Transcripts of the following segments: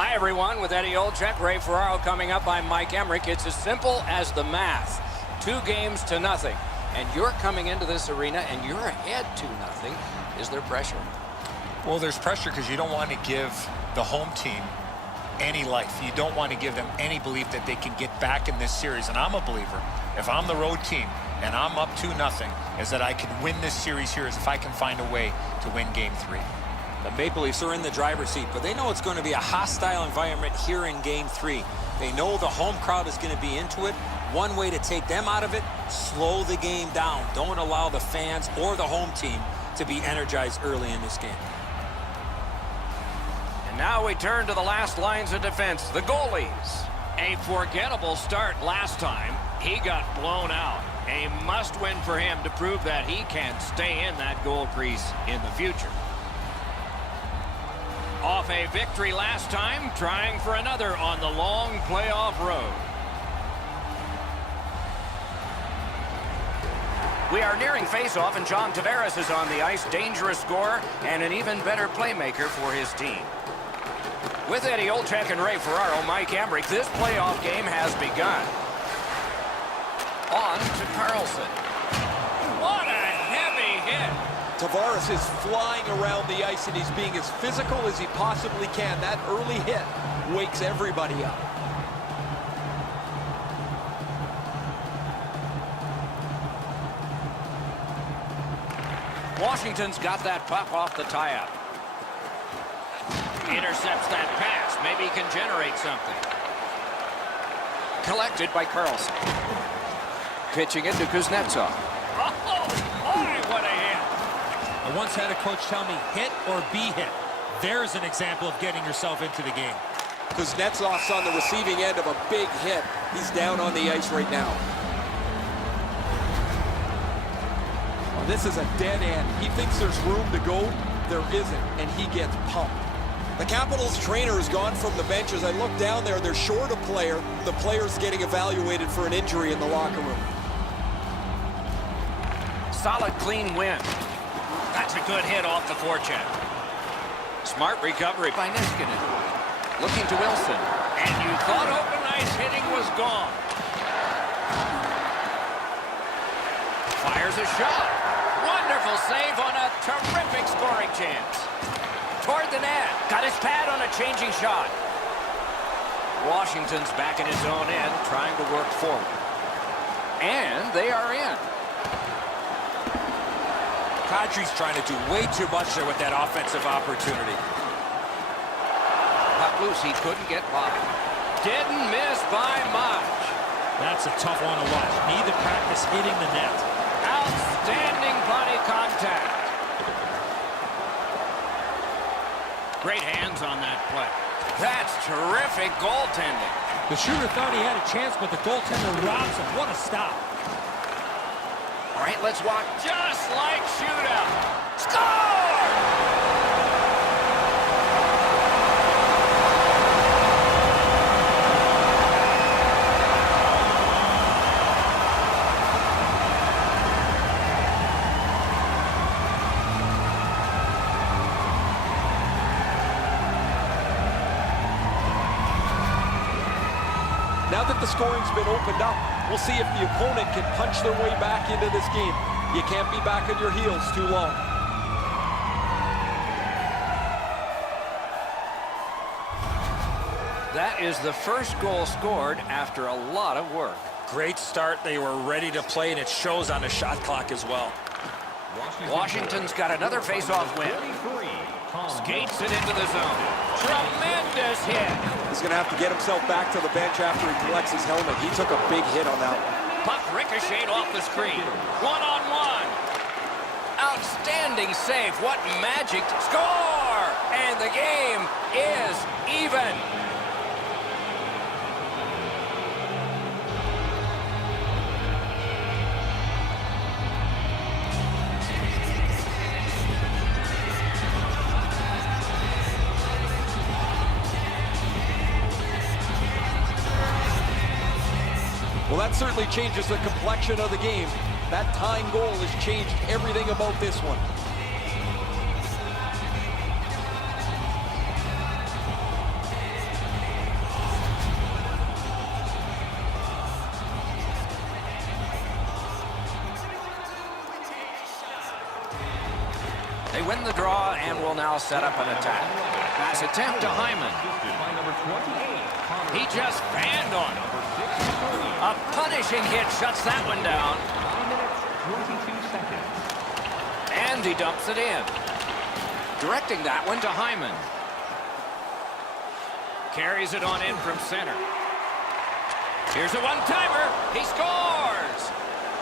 Hi, everyone. With Eddie Olczyk, Ray Ferraro coming up. I'm Mike Emrick. It's as simple as the math. 2 games to nothing. And you're coming into this arena and you're ahead 2-0. Is there pressure? Well, there's pressure because you don't want to give the home team any life. You don't want to give them any belief that they can get back in this series. And I'm a believer, if I'm the road team and I'm up 2-0, is that I can win this series here, is if I can find a way to win Game 3. The Maple Leafs are in the driver's seat, but they know it's going to be a hostile environment here in Game 3. They know the home crowd is going to be into it. One way to take them out of it, slow the game down. Don't allow the fans or the home team to be energized early in this game. And now we turn to the last lines of defense, the goalies. A forgettable start last time. He got blown out. A must-win for him to prove that he can stay in that goal crease in the future. Off a victory last time, trying for another on the long playoff road. We are nearing face-off, and John Tavares is on the ice. Dangerous scorer and an even better playmaker for his team. With Eddie Olczyk and Ray Ferraro, Mike Emrick, this playoff game has begun. On to Carlson. What a heavy hit. Tavares is flying around the ice, and he's being as physical as he possibly can. That early hit wakes everybody up. Washington's got that puck off the tie-up. Intercepts that pass. Maybe he can generate something. Collected by Carlson. Pitching it to Kuznetsov. Oh, boy, what a hit. I once had a coach tell me, hit or be hit. There's an example of getting yourself into the game. Kuznetsov's on the receiving end of a big hit. He's down on the ice right now. Well, this is a dead end. He thinks there's room to go. There isn't, and he gets pumped. The Capitals trainer has gone from the bench. As I look down there, they're short a player. The player's getting evaluated for an injury in the locker room. Solid, clean win. That's a good hit off the forecheck. Smart recovery by Niskanen. Looking to Wilson. And you thought open ice hitting was gone. Fires a shot. Wonderful save on a terrific scoring chance. Toward the net. Got his pad on a changing shot. Washington's back in his own end, trying to work forward. And they are in. Kadri's trying to do way too much there with that offensive opportunity. Puck loose, he couldn't get by. Didn't miss by much. That's a tough one to watch. Need to practice hitting the net. Outstanding body contact. Great hands on that play. That's terrific goaltending. The shooter thought he had a chance, but the goaltender robs him. What a stop. All right, let's walk just like shootout. Score! Now that the scoring's been opened up, we'll see if the opponent can punch their way back into this game. You can't be back on your heels too long. That is the first goal scored after a lot of work. Great start. They were ready to play, and it shows on the shot clock as well. Washington's got another face-off win. Skates it into the zone. Tremendous hit. He's going to have to get himself back to the bench after he collects his helmet. He took a big hit on that one. Puck ricocheted off the screen. One-on-one. Outstanding save. What magic. Score! And the game is even. Well, that certainly changes the complexion of the game. That tying goal has changed everything about this one. They win the draw and will now set up an attack. Pass attempt to Hyman. He just fanned on him. A punishing hit shuts that one down. 9 minutes, 22 seconds. And he dumps it in. Directing that one to Hyman. Carries it on in from center. Here's a one-timer. He scores!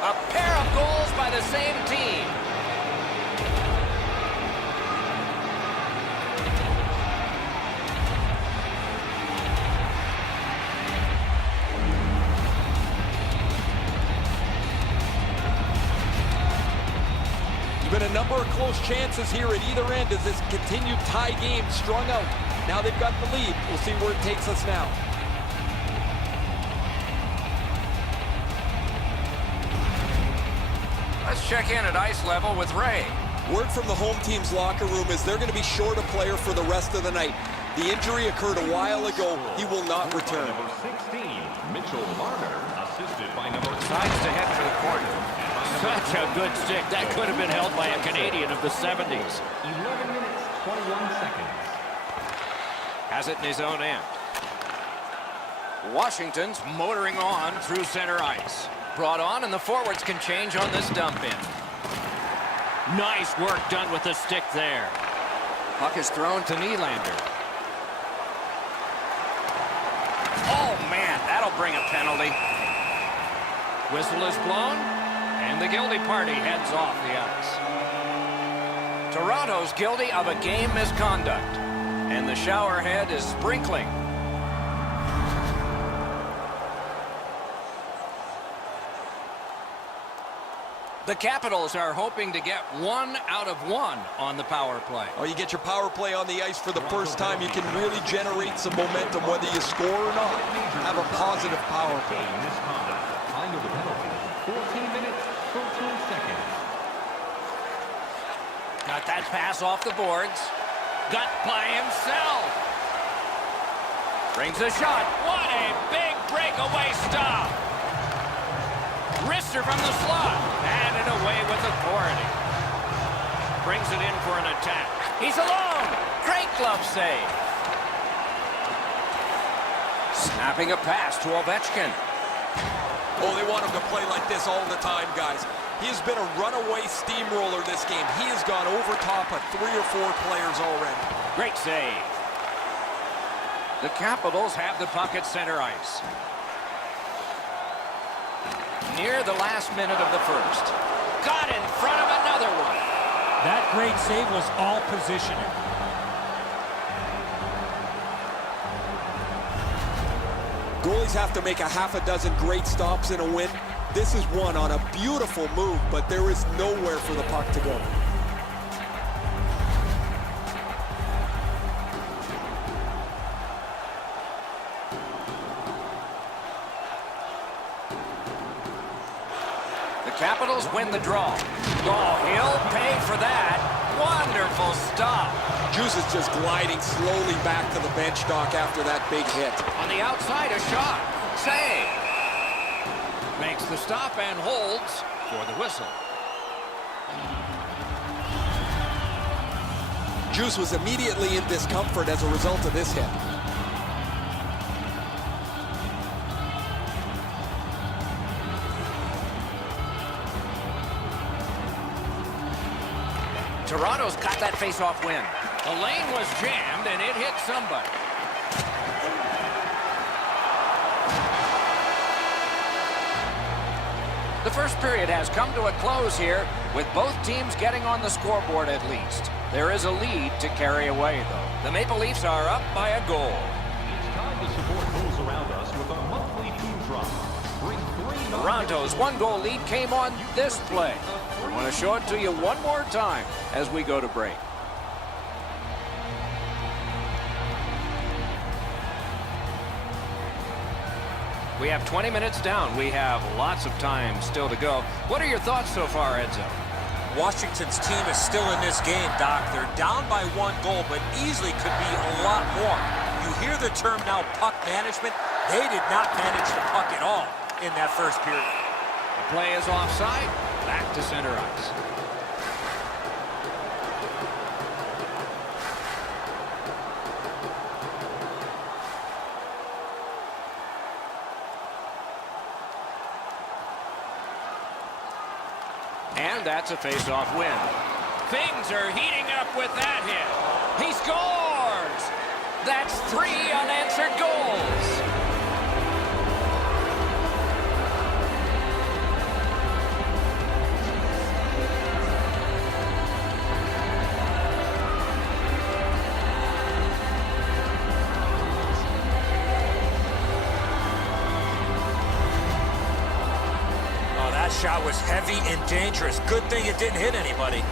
A pair of goals by the same team. There's been a number of close chances here at either end as this continued tie game strung out. Now they've got the lead. We'll see where it takes us now. Let's check in at ice level with Ray. Word from the home team's locker room is they're going to be short a player for the rest of the night. The injury occurred a while ago. He will not return. Number 16, Mitchell Marner, assisted by number 9. Decides to head for the corner. Such a good stick. That could have been held by a Canadian of the 70s. 11 minutes, 21 seconds. Has it in his own end. Washington's motoring on through center ice. Brought on, and the forwards can change on this dump in. Nice work done with the stick there. Puck is thrown to Nylander. Oh, man, that'll bring a penalty. Whistle is blown, and the guilty party heads off the ice. Toronto's guilty of a game misconduct, and the shower head is sprinkling. The Capitals are hoping to get 1 out of 1 on the power play. Oh, you get your power play on the ice for the first time. You can really generate some momentum whether you score or not. Have a positive power play. Game misconduct. Time of the penalty, 14 minutes, 13 seconds. Got that pass off the boards. Got by himself. Brings a shot. What a big breakaway stop. Wrister from the slot. And it away with authority. Brings it in for an attack. He's alone. Great glove save. Snapping a pass to Ovechkin. Oh, they want him to play like this all the time, guys. He has been a runaway steamroller this game. He has gone over top of 3 or 4 players already. Great save. The Capitals have the puck at center ice. Near the last minute of the first. Got in front of another one. That great save was all positioning. Goalies have to make a half a dozen great stops in a win. This is one on a beautiful move, but there is nowhere for the puck to go. Capitals win the draw. Oh, he'll pay for that. Wonderful stop. Juice is just gliding slowly back to the bench, Doc, after that big hit. On the outside, a shot. Save. Makes the stop and holds for the whistle. Juice was immediately in discomfort as a result of this hit. Toronto's got that face-off win. The lane was jammed, and it hit somebody. The first period has come to a close here, with both teams getting on the scoreboard at least. There is a lead to carry away, though. The Maple Leafs are up by a goal. It's time to support those around us with a monthly food drive. Bring 3 Toronto's 1-goal lead came on this play. I want to show it to you one more time as we go to break. We have 20 minutes down. We have lots of time still to go. What are your thoughts so far, Edzo? Washington's team is still in this game, Doc. They're down by 1 goal, but easily could be a lot more. You hear the term now, puck management. They did not manage the puck at all in that first period. The play is offside. Back to center ice. that's a face-off win. Things are heating up with that hit. He scores! That's 3 unanswered goals. That shot was heavy and dangerous. Good thing it didn't hit anybody.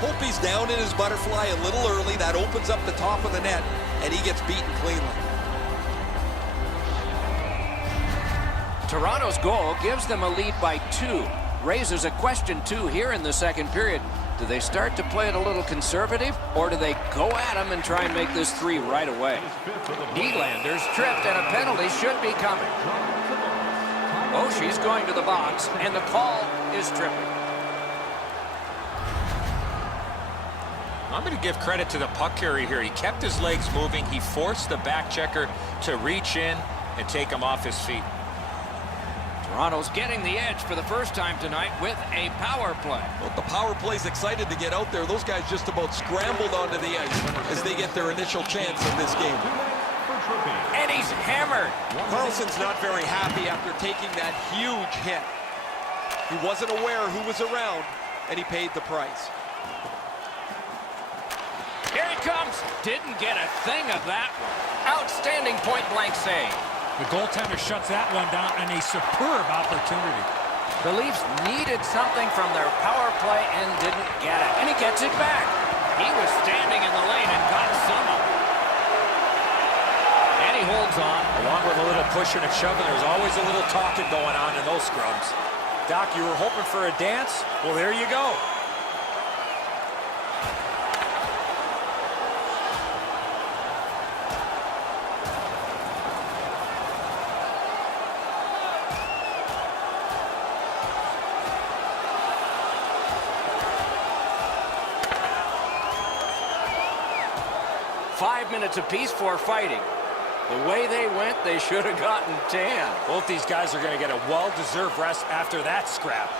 Hope he's down in his butterfly a little early. That opens up the top of the net, and he gets beaten cleanly. Toronto's goal gives them a lead by 2. Raises a question, too, here in the second period. Do they start to play it a little conservative, or do they go at them and try and make this 3 right away? Nylander's tripped, and a penalty should be coming. Oh, she's going to the box, and the call is tripping. I'm going to give credit to the puck carrier here. He kept his legs moving. He forced the back checker to reach in and take him off his feet. Toronto's getting the edge for the first time tonight with a power play. Well, the power play's excited to get out there. Those guys just about scrambled onto the ice as they get their initial chance in this game. And he's hammered. Carlson's not very happy after taking that huge hit. He wasn't aware who was around, and he paid the price. Here he comes. Didn't get a thing of that one. Outstanding point-blank save. The goaltender shuts that one down, and a superb opportunity. The Leafs needed something from their power play and didn't get it. And he gets it back. He was standing in the lane and got some of it. And he holds on. Along with a little pushing and shoving, there's always a little talking going on in those scrums. Doc, you were hoping for a dance? Well, there you go. Five minutes apiece for fighting. The way they went, they should have gotten 10. Both these guys are going to get a well-deserved rest after that scrap.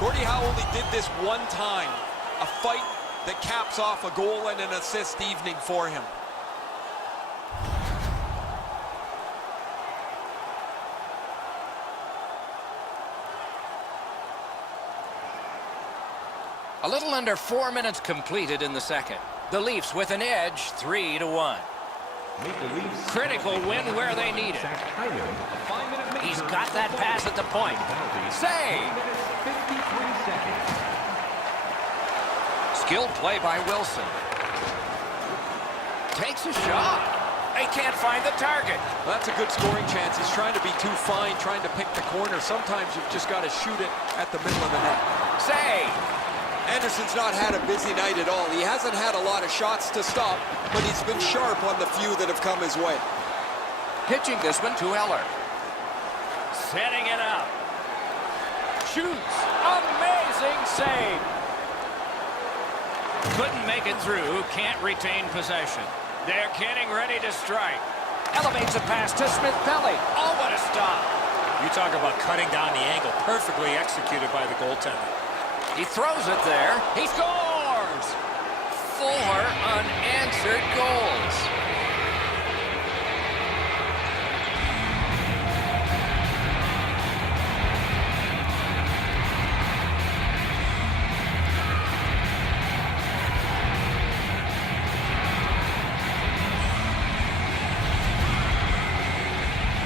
Gordie Howe only did this one time. A fight that caps off a goal and an assist evening for him. A little under 4 minutes completed in the second. The Leafs with an edge, 3-1. Critical win where they need it. He's got that pass at the point. Save! Skilled play by Wilson. Takes a shot. They can't find the target. That's a good scoring chance. He's trying to be too fine, trying to pick the corner. Sometimes you've just got to shoot it at the middle of the net. Save! Anderson's not had a busy night at all. He hasn't had a lot of shots to stop, but he's been sharp on the few that have come his way. Pitching this one to Eller. Setting it up. Shoots. Amazing save. Couldn't make it through. Can't retain possession. They're getting ready to strike. Elevates a pass to Smith-Pelly. Oh, what a stop. You talk about cutting down the angle. Perfectly executed by the goaltender. He throws it there. He scores! 4 unanswered goals.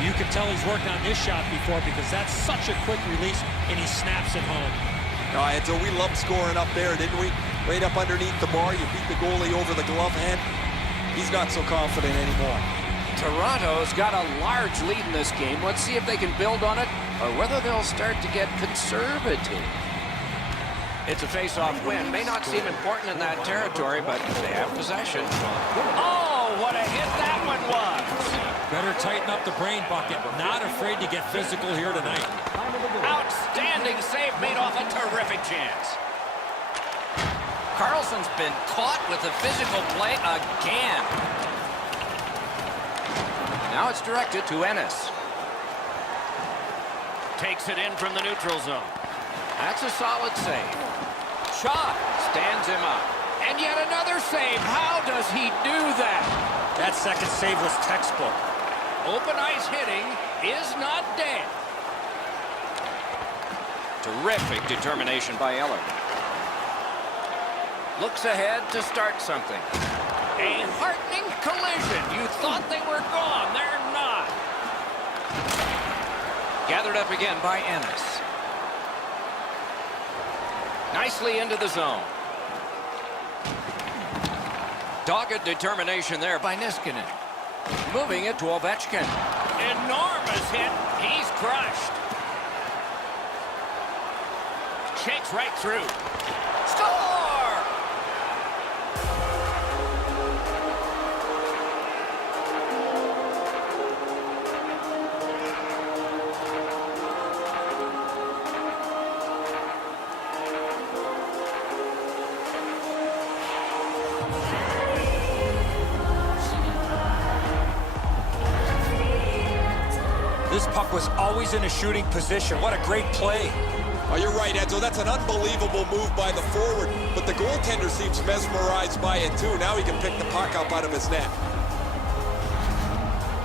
You can tell he's worked on this shot before because that's such a quick release, and he snaps it home. So we loved scoring up there, didn't we? Right up underneath the bar, you beat the goalie over the glove hand. He's not so confident anymore. Toronto's got a large lead in this game. Let's see if they can build on it or whether they'll start to get conservative. It's a face-off win. May not seem important in that territory, but they have possession. Oh, what a hit that one was! Better tighten up the brain bucket. Not afraid to get physical here tonight. Outstanding save made off a terrific chance. Carlson's been caught with the physical play again. Now it's directed to Ennis. Takes it in from the neutral zone. That's a solid save. shot. Stands him up. And yet another save. How does he do that? That second save was textbook. Open ice hitting is not dead. Terrific determination by Eller. Looks ahead to start something. A heartening collision. You thought they were gone. They're not. Gathered up again by Ennis. Nicely into the zone. Dogged determination there by Niskanen. Moving it to Ovechkin. Enormous hit. He's crushed. Shakes right through. Score! This puck was always in a shooting position. What a great play. Oh, you're right, Edzo. That's an unbelievable move by the forward. But the goaltender seems mesmerized by it, too. Now he can pick the puck up out of his net.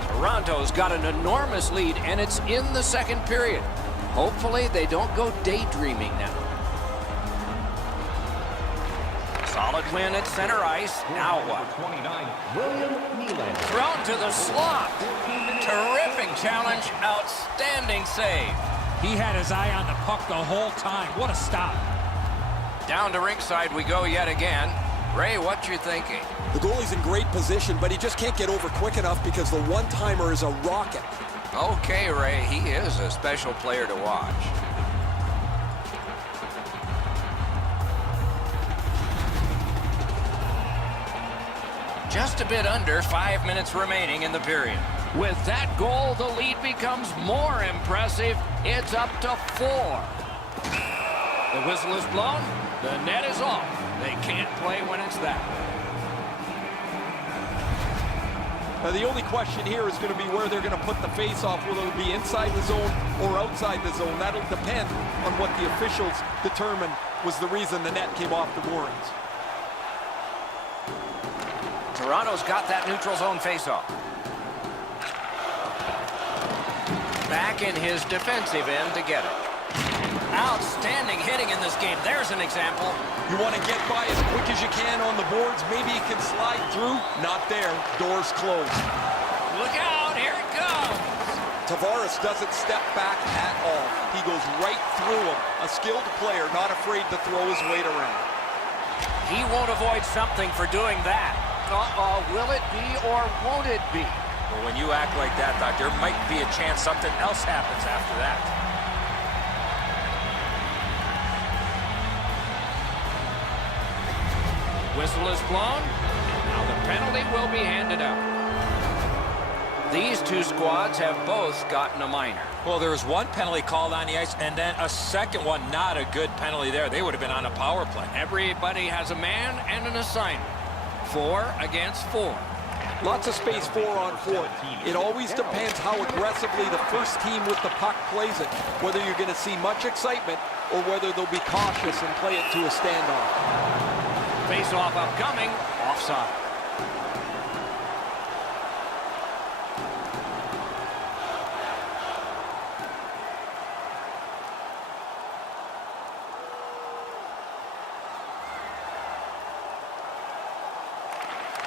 Toronto's got an enormous lead, and it's in the second period. Hopefully, they don't go daydreaming now. Solid win at center ice. Now what? 29, William Nylander. Thrown to the slot. Terrific challenge. Outstanding save. He had his eye on the puck the whole time. What a stop. Down to rinkside we go yet again. Ray, what you thinking? The goalie's in great position, but he just can't get over quick enough because the one-timer is a rocket. Okay, Ray, he is a special player to watch. Just a bit under 5 minutes remaining in the period. With that goal, the lead becomes more impressive. It's up to 4. The whistle is blown. The net is off. They can't play when it's that. Now, the only question here is going to be where they're going to put the face-off. Will it be inside the zone or outside the zone? That'll depend on what the officials determine was the reason the net came off the boards. Toronto's got that neutral zone face-off. Back in his defensive end to get it. Outstanding hitting in this game. There's an example. You want to get by as quick as you can on the boards. Maybe you can slide through. Not there. Doors closed. Look out. Here it comes. Tavares doesn't step back at all. He goes right through him. A skilled player, not afraid to throw his weight around. He won't avoid something for doing that. Will it be or won't it be? Well, when you act like that, Doc, there might be a chance something else happens after that. Whistle is blown. Now the penalty will be handed out. These two squads have both gotten a minor. Well, there was one penalty called on the ice, and then a second one, not a good penalty there. They would have been on a power play. Everybody has a man and an assignment. 4 against 4. Lots of space 4-on-4. It always depends how aggressively the first team with the puck plays it, whether you're going to see much excitement or whether they'll be cautious and play it to a standoff. Face-off upcoming. Offside.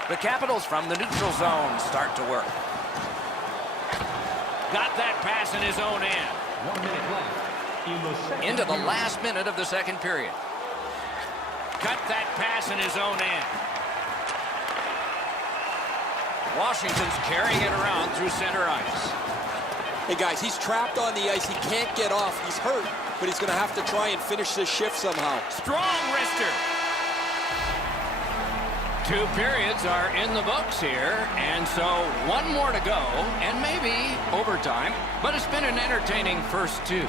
The Capitals from the neutral zone start to work. Got that pass in his own end. 1 minute left in the second Into the period. last minute of the second period. Cut that pass in his own end. Washington's carrying it around through center ice. Hey, guys, he's trapped on the ice. He can't get off. He's hurt, but he's going to have to try and finish this shift somehow. Strong wrister. 2 periods are in the books here, and so 1 more to go, and maybe overtime, but it's been an entertaining first 2.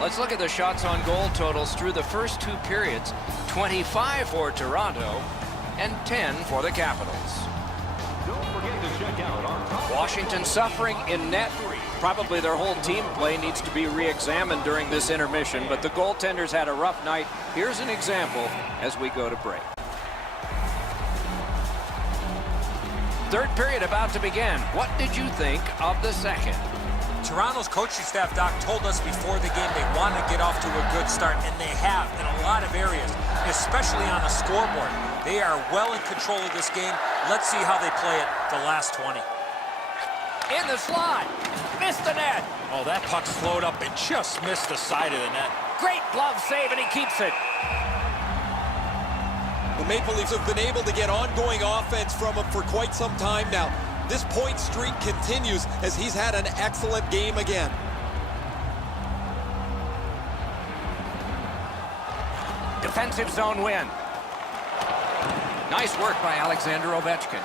Let's look at the shots on goal totals through the first 2 periods. 25 for Toronto and 10 for the Capitals. Don't forget to check out our top Washington suffering in net. Probably their whole team play needs to be re-examined during this intermission, but the goaltenders had a rough night. Here's an example as we go to break. Third period about to begin. What did you think of the second? Toronto's coaching staff, Doc, told us before the game they want to get off to a good start, and they have in a lot of areas, especially on the scoreboard. They are well in control of this game. Let's see how they play it the last 20. In the slot. Missed the net. Oh, that puck slowed up and just missed the side of the net. Great glove save, and he keeps it. The Maple Leafs have been able to get ongoing offense from him for quite some time now. This point streak continues as he's had an excellent game again. Defensive zone win. Nice work by Alexander Ovechkin.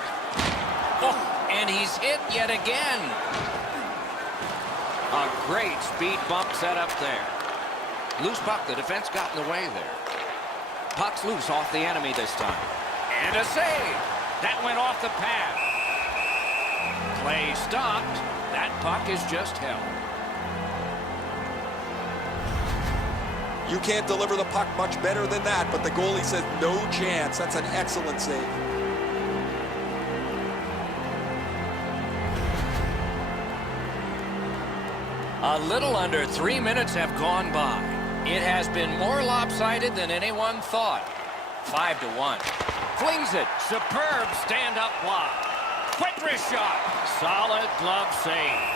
Oh, and he's hit yet again. A great speed bump set up there. Loose puck, the defense got in the way there. Puck's loose off the enemy this time. And a save. That went off the pad. Play stopped. That puck is just held. You can't deliver the puck much better than that, but the goalie says no chance. That's an excellent save. A little under 3 minutes have gone by. It has been more lopsided than anyone thought. 5-1. Flings it. Superb stand-up block. Quick wrist shot. Solid glove save.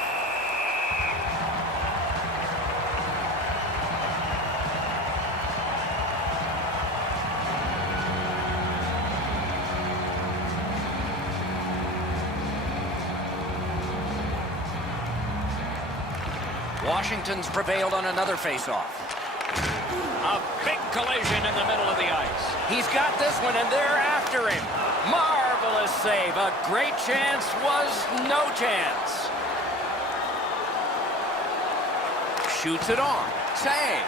Washington's prevailed on another faceoff. A big collision in the middle of the ice. He's got this one, and they're after him. Marvelous save. A great chance was no chance. Shoots it on. Save.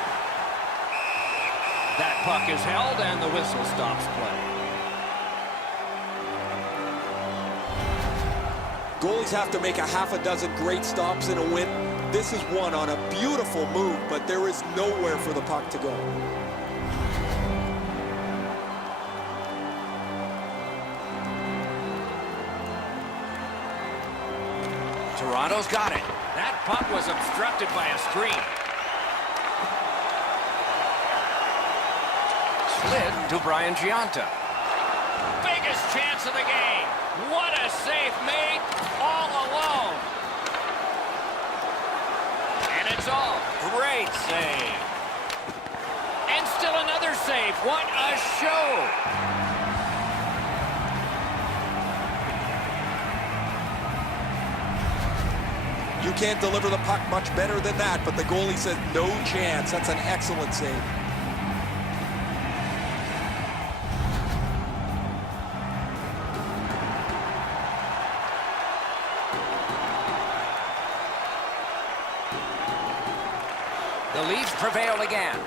That puck is held, and the whistle stops play. Goalies have to make a half a dozen great stops in a win. This is one on a beautiful move, but there is nowhere for the puck to go. Toronto's got it. That puck was obstructed by a screen. Slid to Brian Giunta. Biggest chance of the game. What a save made all alone. And it's all. Great save. And still another save. What a show. You can't deliver the puck much better than that, but the goalie says no chance. That's an excellent save. The Leafs prevail again.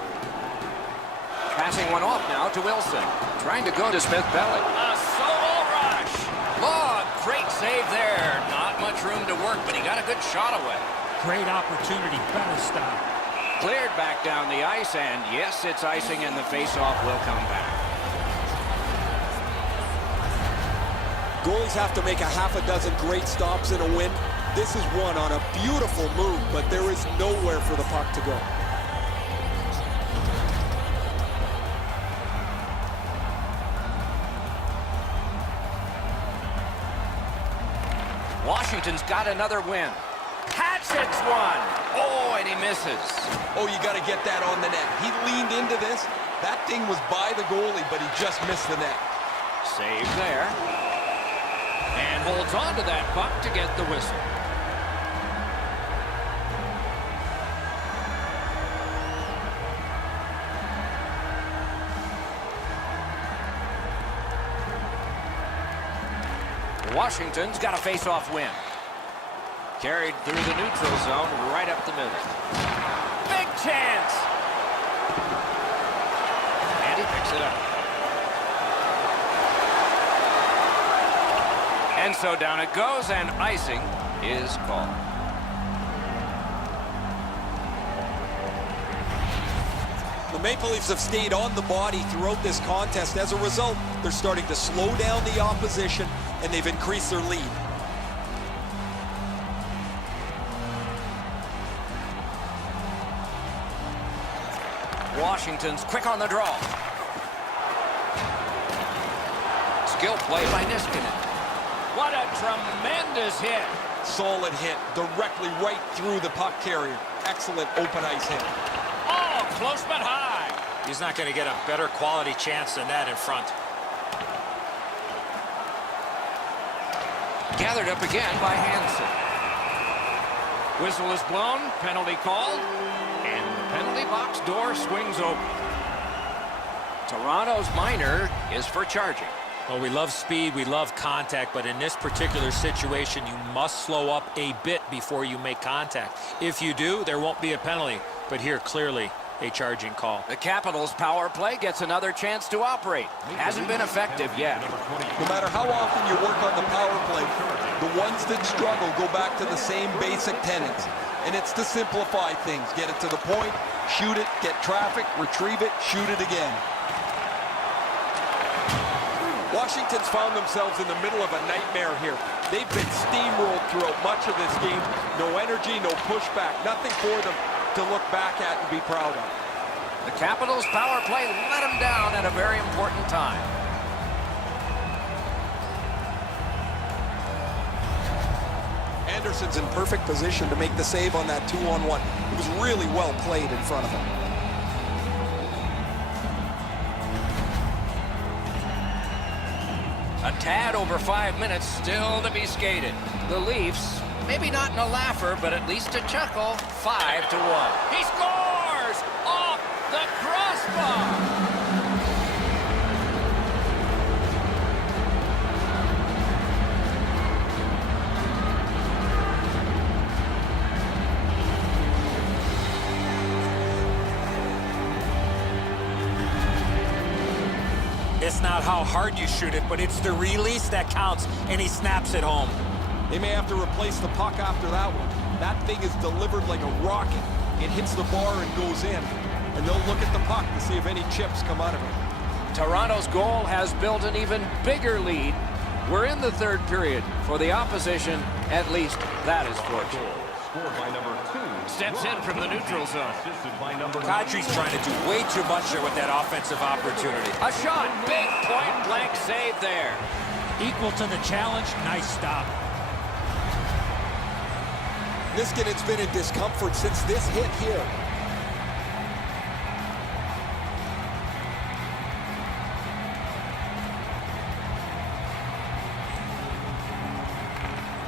Passing one off now to Wilson. Trying to go to Smith-Pelly. A solo rush. Oh, great save there. Not much room to work, but he got a good shot away. Great opportunity. Better stop. Cleared back down the ice, and yes, it's icing, and the faceoff will come back. Goalies have to make a half a dozen great stops in a win. This is one on a beautiful move, but there is nowhere for the puck to go. Washington's got another win. Hatchets one. Oh, and he misses. Oh, you got to get that on the net. He leaned into this. That thing was by the goalie, but he just missed the net. Save there. And holds on to that puck to get the whistle. Washington's got a face-off win. Carried through the neutral zone, right up the middle. Big chance! And he picks it up. And so down it goes, and icing is called. Maple Leafs have stayed on the body throughout this contest. As a result, they're starting to slow down the opposition, and they've increased their lead. Washington's quick on the draw. Skill play by Niskanen. What a tremendous hit. Solid hit, directly right through the puck carrier. Excellent open ice hit. Oh, close but high. He's not going to get a better quality chance than that in front. Gathered up again by Hansen. Whistle is blown, penalty called, and the penalty box door swings open. Toronto's minor is for charging. Well, we love speed, we love contact, but in this particular situation, you must slow up a bit before you make contact. If you do, there won't be a penalty, but here, clearly, a charging call. The Capitals' power play gets another chance to operate. Hasn't been effective yet. No matter how often you work on the power play, the ones that struggle go back to the same basic tenets. And it's to simplify things. Get it to the point, shoot it, get traffic, retrieve it, shoot it again. Washington's found themselves in the middle of a nightmare here. They've been steamrolled throughout much of this game. No energy, no pushback, nothing for them to look back at and be proud of. The Capitals' power play let them down at a very important time. Anderson's in perfect position to make the save on that 2-on-1. It was really well played in front of him. A tad over 5 minutes still to be skated. The Leafs, maybe not in a laugher, but at least a chuckle, 5-1. He scores off the crossbar. It's not how hard you shoot it, but it's the release that counts, and he snaps it home. They may have to replace the puck after that one. That thing is delivered like a rocket. It hits the bar and goes in. And they'll look at the puck to see if any chips come out of it. Toronto's goal has built an even bigger lead. We're in the third period. For the opposition, at least that is fortunate. Scored by number 2. Steps in from the neutral zone. Assisted by number 9. Kadri's trying to do way too much there with that offensive opportunity. A shot, big point-blank save there. Equal to the challenge, nice stop. Niskanen's been in discomfort since this hit here.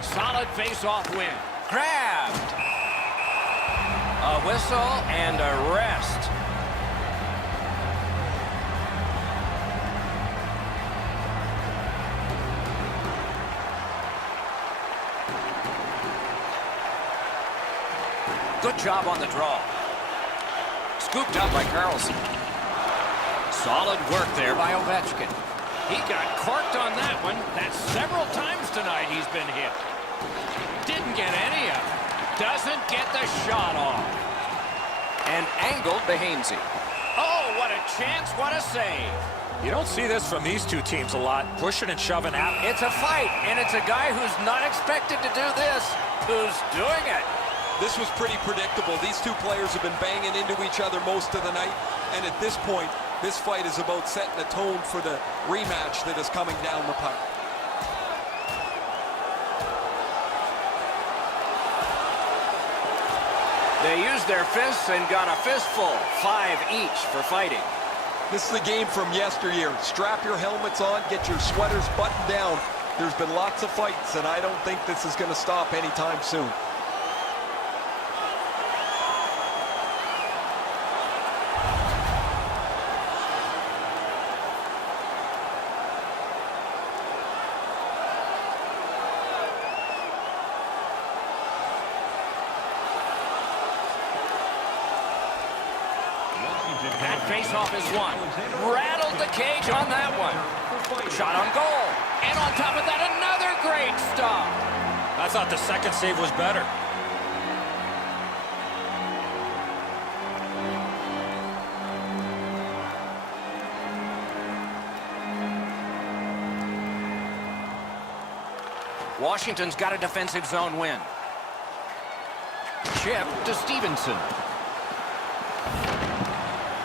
Solid face-off win. Grabbed. A whistle and a rest. Good job on the draw. Scooped up by Carlson. Solid work there by Ovechkin. He got corked on that one. That's several times tonight he's been hit. Didn't get any of it. Doesn't get the shot off. And angled Behansey. Oh, what a chance, what a save. You don't see this from these two teams a lot, pushing and shoving out. It's a fight, and it's a guy who's not expected to do this, who's doing it. This was pretty predictable. These two players have been banging into each other most of the night. And at this point, this fight is about setting the tone for the rematch that is coming down the pipe. They used their fists and got a fistful, 5 each for fighting. This is the game from yesteryear. Strap your helmets on, get your sweaters buttoned down. There's been lots of fights, and I don't think this is going to stop anytime soon. That faceoff is won. Rattled the cage on that one. Shot on goal. And on top of that, another great stop. I thought the second save was better. Washington's got a defensive zone win. Chip to Stevenson.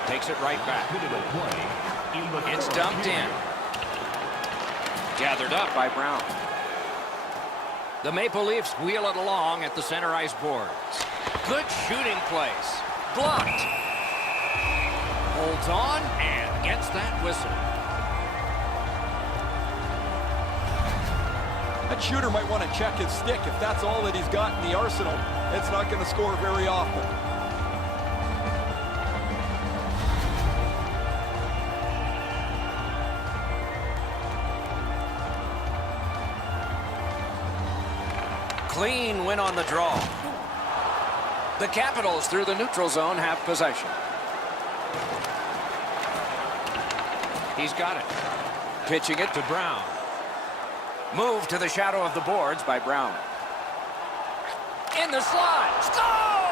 Takes it right back. It's dumped in. Gathered up by Brown. The Maple Leafs wheel it along at the center ice boards. Good shooting place. Blocked. Holds on and gets that whistle. That shooter might want to check his stick. If that's all that he's got in the arsenal, it's not going to score very often. Clean win on the draw. The Capitals through the neutral zone have possession. He's got it. Pitching it to Brown. Move to the shadow of the boards by Brown. In the slot. Score!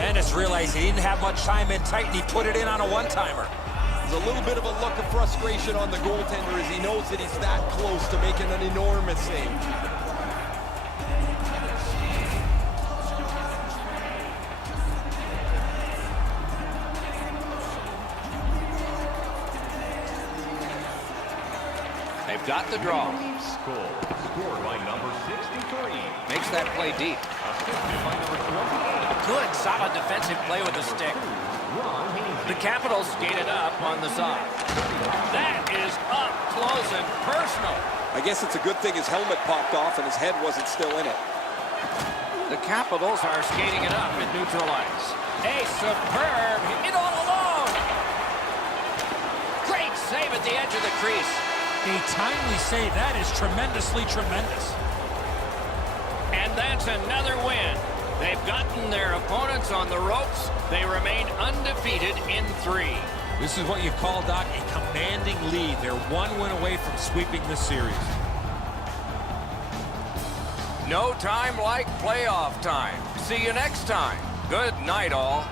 Ennis realized he didn't have much time in tight, and he put it in on a one-timer. There's a little bit of a look of frustration on the goaltender as he knows that he's that close to making an enormous save. They've got the draw. Scored by number 63. Makes that play deep. Assisted by number 28. Good, solid defensive play with the stick. Ron Hainsey. The Capitals skated up on the side. That is up close and personal. I guess it's a good thing his helmet popped off and his head wasn't still in it. The Capitals are skating it up at neutral ice. A superb hit all alone. Great save at the edge of the crease. A timely save. That is tremendously tremendous. And that's another win. They've gotten their opponents on the ropes. They remain undefeated in 3. This is what you call, Doc, a commanding lead. They're 1 win away from sweeping this series. No time like playoff time. See you next time. Good night, all.